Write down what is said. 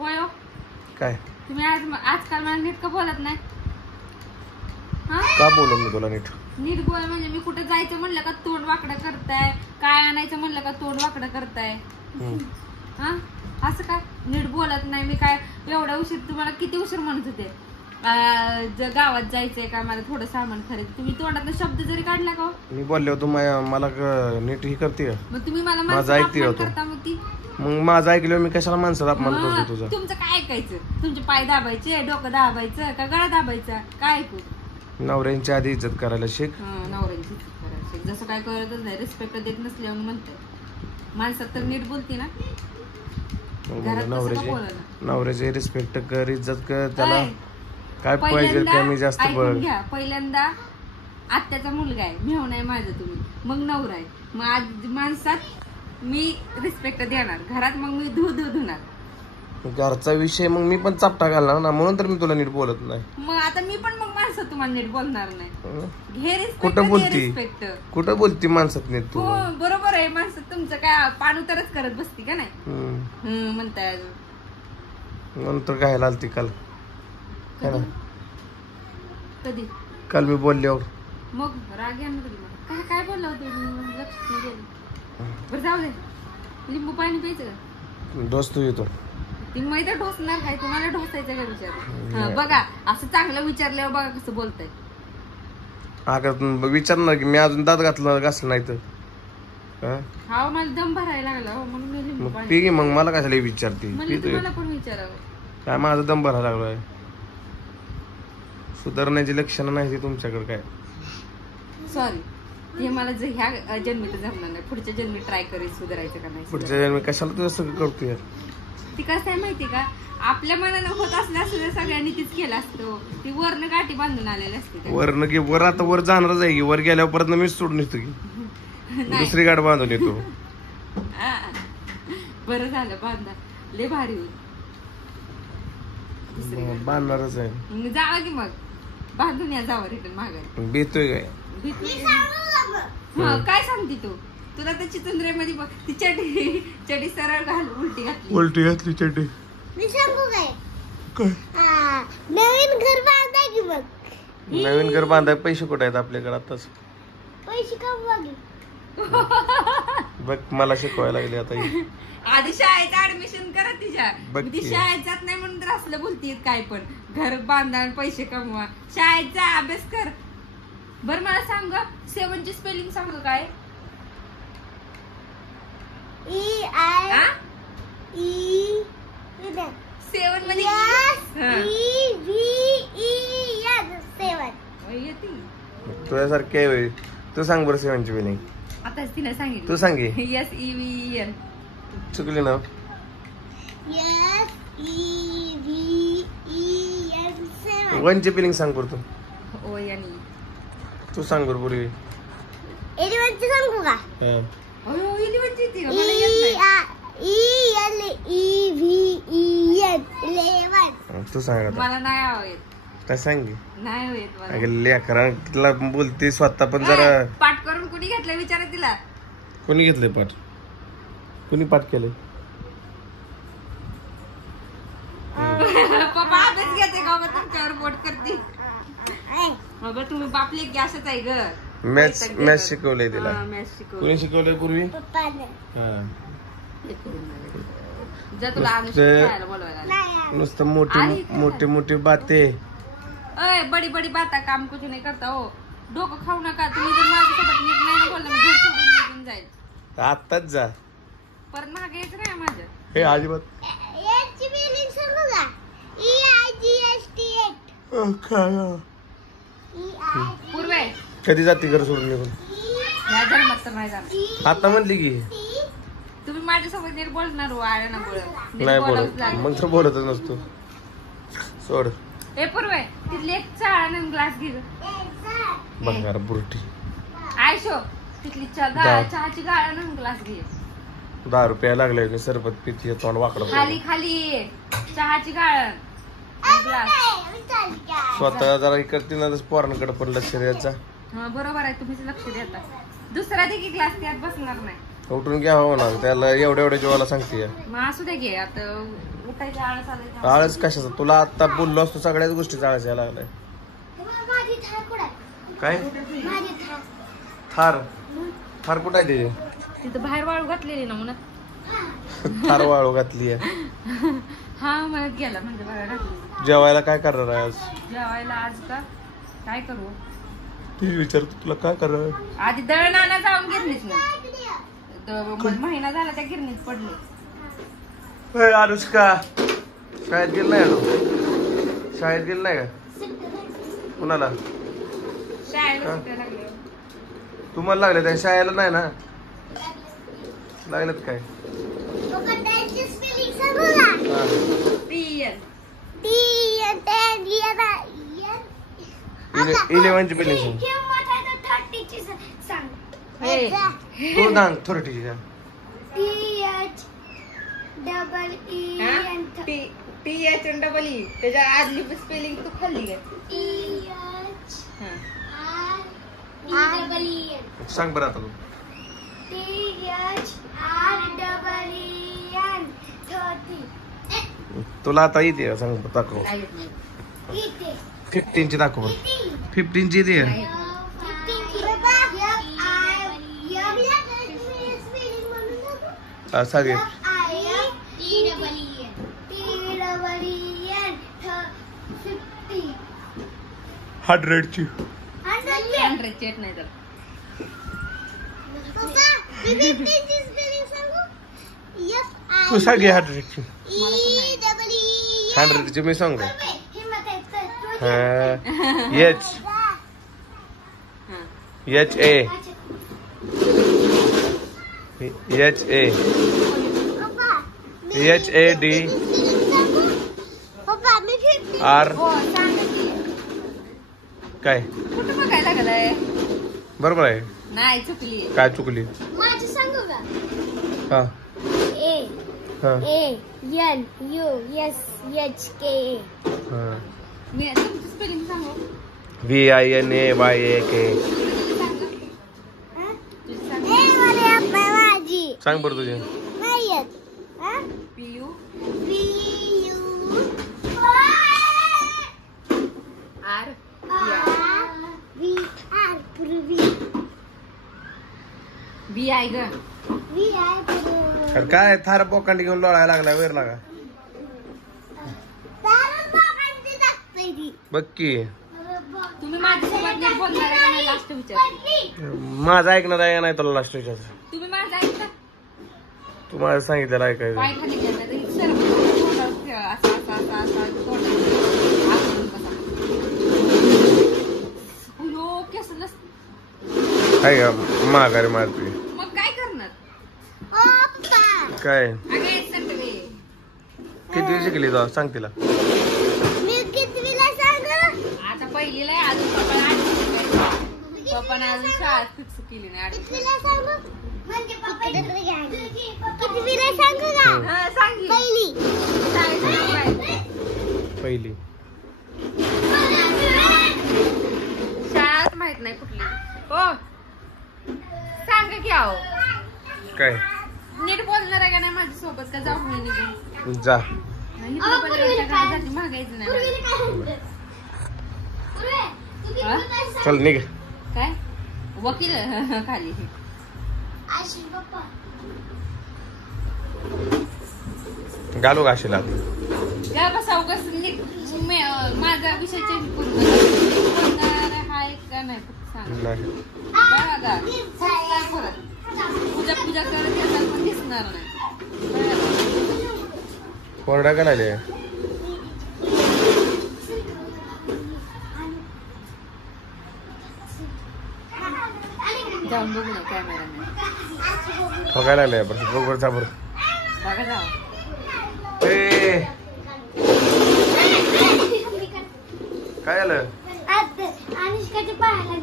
होय हो. काय तुम्ही आजकाल मला नीट का बोलत नाही? का बोलू मी तुला नीट? नीट बोल म्हणजे मी कुठे जायचं म्हणलं का तोंड वाकडं करताय, काय आणायचं म्हणलं का तोंड वाकडं करताय. हा असं काय नीट बोलत नाही मी? काय एवढा उशीर तुम्हाला किती उशीर म्हणत होते गावात जायचंय का मला थोडं सामान खरेदी, तुम्ही तोंडात शब्द जरी काढला का? मी बोलले होतो मला नीट ही करते. मग तुम्ही मला माझं ऐकते होतो. मग माझं ऐकलं मी कशाला माणसाला अपमान करतो तुझा? तुमचं काय ऐकायचं? तुमचे पाय दाबायचे, डोकं दाबायचं का गळा दाबायचा? काय ऐकू? नवऱ्यांची आधी इज्जत करायला शिक. नवऱ्यांची इज्जत करायला शिक. जसं काय करतच नाही, रिस्पेक्ट देत नसल्यावर म्हणते माणसात तर नीट बोलते ना. नवऱ्याची रिस्पेक्ट कर, इज्जत कर. त्याला काय पाहिजे कमी जास्त बघ. पहिल्यांदा आत्याचा मुलगा आहे, मेव नाही माझं तुम्ही, मग नवरा आहे, मग आज माणसात मी रिस्पेक्ट देणार, घरात मग मी धुणार. घरचा विषय मग मी पण चापटा घालणार ना, म्हणून तर मी तुला नीट बोलत नाही. मग आता मी पण मग माणसात तुम्हाला नीट बोलणार नाही. घे रिस्पेक्ट. कुठं बोलती माणसात नीट तू? बरोबर आहे, माणसात तुमचं काय पाणउतारच करत बसती का नाही म्हणताय. नंतर घायला आलती काल. कधी? काल मी बोलल्यावर मग राग येणार काय बोलला होतं? लक्ष नाही गेलं. बरं जाऊ दे, लिंबू पाणी प्यायचं का? ढोसतो येतो. ती मैदा ढोसणार काय? तुम्हाला ढोसायचं का विचार? बघा असं चांगलं विचारल्यावर बघा कसं बोलताय. अगं विचारणार की मी अजून दात घासलं नाही तर. हा मला दम भरायला लागला म्हणून मी लिंबू पाणी पी की. मग मला कशाला विचारते? तुम्हाला पण विचारावं काय माझा दम भरायला लागलाय. सुधारण्याची लक्षणं नाही ती तुमच्याकडे. काय सॉरी, हे मला ह्या जन्मी तर जमणार नाही. पुढच्या जन्मी ट्राय करेल सुधारायचं का नाही. पुढच्या जन्मी कशाला तू असं करतोय? ती कसं आहे माहिती का, आपल्या मनानं होत असल्या सगळ्यांनी तीच केलं असतो. ती वरनं गाठी बांधून आलेली असते. वरनं की वर आता वर जाणारच आहे की. वर गेल्यावर परत मीच सोडून येतो की. दुसरी गाठ बांधून येतो. बरं झालं बांधा, लय भारी होईल. बांधणारच आहे. जावा की मग बांधून या, जावं रिटर्न माघारी. बेतोय काय? काय सांगते तू? तुला तर चितुंद्रेमध्ये बघ ती चडी सरळ घाल, उलटी घातली चड्डी. मी सांगू काय? नवीन घर बांधाय की मग. नवीन घर बांधाय पैसे कुठे आहेत आपल्याकडे आताच? पैसे का बघ मला शिकवायला लागले आता. आधी शाळेचं ऍडमिशन करा तिच्या. ती शाळेत जात नाही म्हणून तर असलं बोलतीये. काय पण घर बांधा, पैसे कमवा, शाळेचा अभ्यास कर. बर मला सांग, 7 ची स्पेलिंग सांग काय? सेवन मध्ये तुझ्यासारखी आहे. तू सांग बरं 7 ची स्पेलिंग. आता तिला सांगितलं. तू सांग. SEVEN. चुकली ना? 1 ची स्पेलिंग सांग बरं तू. तू सांग बरं पूर्वी. 11 ची सांगू का? 11 ची ती तू सांग आता. मला नाही आवडत. काय सांग नाही होत मला. लेकराला बोलते स्वतः पण जरा. पाठ करून कुणी घेतलं विचारा तिला. कोणी घेतलंय पाठ? कोणी पाठ केलंय? पप्पा अभ्यास घेते का तुमच्यावर बोट करते? अगं तुम्ही बापले की असंच आहे ग. मॅथ्स शिकवलंय तिला. कोणी शिकवलंय पूर्वी? नुसतं मोठी मोठी बाते. बडी बडी बाता काम कुछ नाही करता हो. डोकं खाऊ नका तुम्ही. जर माझ्यासोबत नीट नाही बोललं मी घर सोडून निघून जाईल. आत्ताच जा, परत मागे यायचं नाही माझं. हे अजिबात. पूर्वे कधी जाते घर सोडून निघून? या जन्मात तर नाही जाणार. आता म्हणली की तुम्ही माझ्यासोबत नीट बोलणार हो. आल्या ना नाही बोलत, मग तर बोलतच नसतो. सोड. हे पूर्वे तिथली एक चहा ग्लास घे. बंगार बुरटी. आयशो तिथली चहाची गाळा ना ग्लास घे. 10 रुपये लागले सरबत पिती तोंड वाकडं. खाली खाली चहाची गाळण ग्लास. स्वतः जरा करते ना पोरांकडे पण लक्ष द्यायचा. बरोबर आहे, तुम्हीच लक्ष देता. दुसरा देखील ग्लास त्यात बसणार नाही. उठून घ्यावं ना त्याला एवढ्या जीवाला सांगते मग असू दे घे आता उठायच्या आळस आलाय आळस कशाचा तुला आता बोललो असतो सगळ्याच गोष्टी आळस यायला लागलाय माझी थार कुठे आहे? काय माझी थार थार थार कुठं आहे ते तिथं बाहेर वाळू घातलेली ना म्हणत थार वाळू घातली आहे हा म्हणत गेला म्हणजे बाहेर घातली जेवायला काय करणार आहे आज जेवायला आज का काय करू ती विचारतो तुला काय करणार आधी दळण आणा जाऊन गिरणीत ना महिना झाला त्या गिरणीत पडली अनुष्का शाळेत गेलं नाही अजून शाळेत गेलं नाही का कुणाला शाळेला सुट्ट्या लागल्या. तुम्हाला लागले त्या शाळेला नाही ना लागलेत काय पप्पा त्यांची स्पेलिंग सांगू का? हा. पियन. इलेव्हनची पेलिंग हे मोठा 30 ची सांग. हे. तू दांग थोरटीची का THEEN THEE त्याच्या आदली स्पेलिंग तू खाल्ली काय सांग बरं आता तुला आता येते सांग दाखव 15ची दाखव 15ची येते सांगे 100ची 100 चेट नाही तर तू सांगे 100ची 100ची मी सांगू H H A H A H A D R हो सांग की. काय कुठं बघायला लागलाय बरोबर आहे नाही चुकली काय चुकली माझी सांगू का हा हा AANUSHK हा मी तुमची स्पेलिंग सांगू VINAYAK तुझी सांग माझी सांग बरं तुझे नाही येत PU R BI ग अरे काय थार पोकांडी घेऊन लोळायला लागला वेर लागा बघ की तुम्ही माझ्यासोबत नीट बोलणार आहे का नाही लास्ट विचार माझं ऐकणार आहे का नाही तुला लास्ट विचार तुम्ही माझं ऐकता तू मला सांगितलेलं ऐकायचं पाय खाली घ्या नाही तर सर्व तोंडावर ठेवा. असं असं असं असं तोंडावर आखून बसा. अयो, केस नसते. काय का माघारी मारते मग काय करणार काय अगे सटवे किती शिकली जाऊ सांग तिला आता पहिलीला आहे अजून पप्पा आठ पप्पाने अजून शाळा फिक्स केली नाही हा सांगी पहिली शाळाच माहित नाही कुठली हो सांग की आहो काय नीट बोलणार आहे का नाही माझ्या सोबत का जाऊ मी निघून जा नाही मागायचं नाही हा? चल निघ काय वकील खाली घालू घाशीला त्या बसा उगाच माझा विषय चेंज करून बोलणार हाय का नाही फक्त सांग नाही बघा फक्त परत पूजा पूजा करत येतात पण दिसणार नाही कोरडा का नाही जाऊन बघू ना कॅमेरा ठोकायला लागले बरोबर जा बरं बघा जाऊ काय झालं अनुष्काच्या पायाला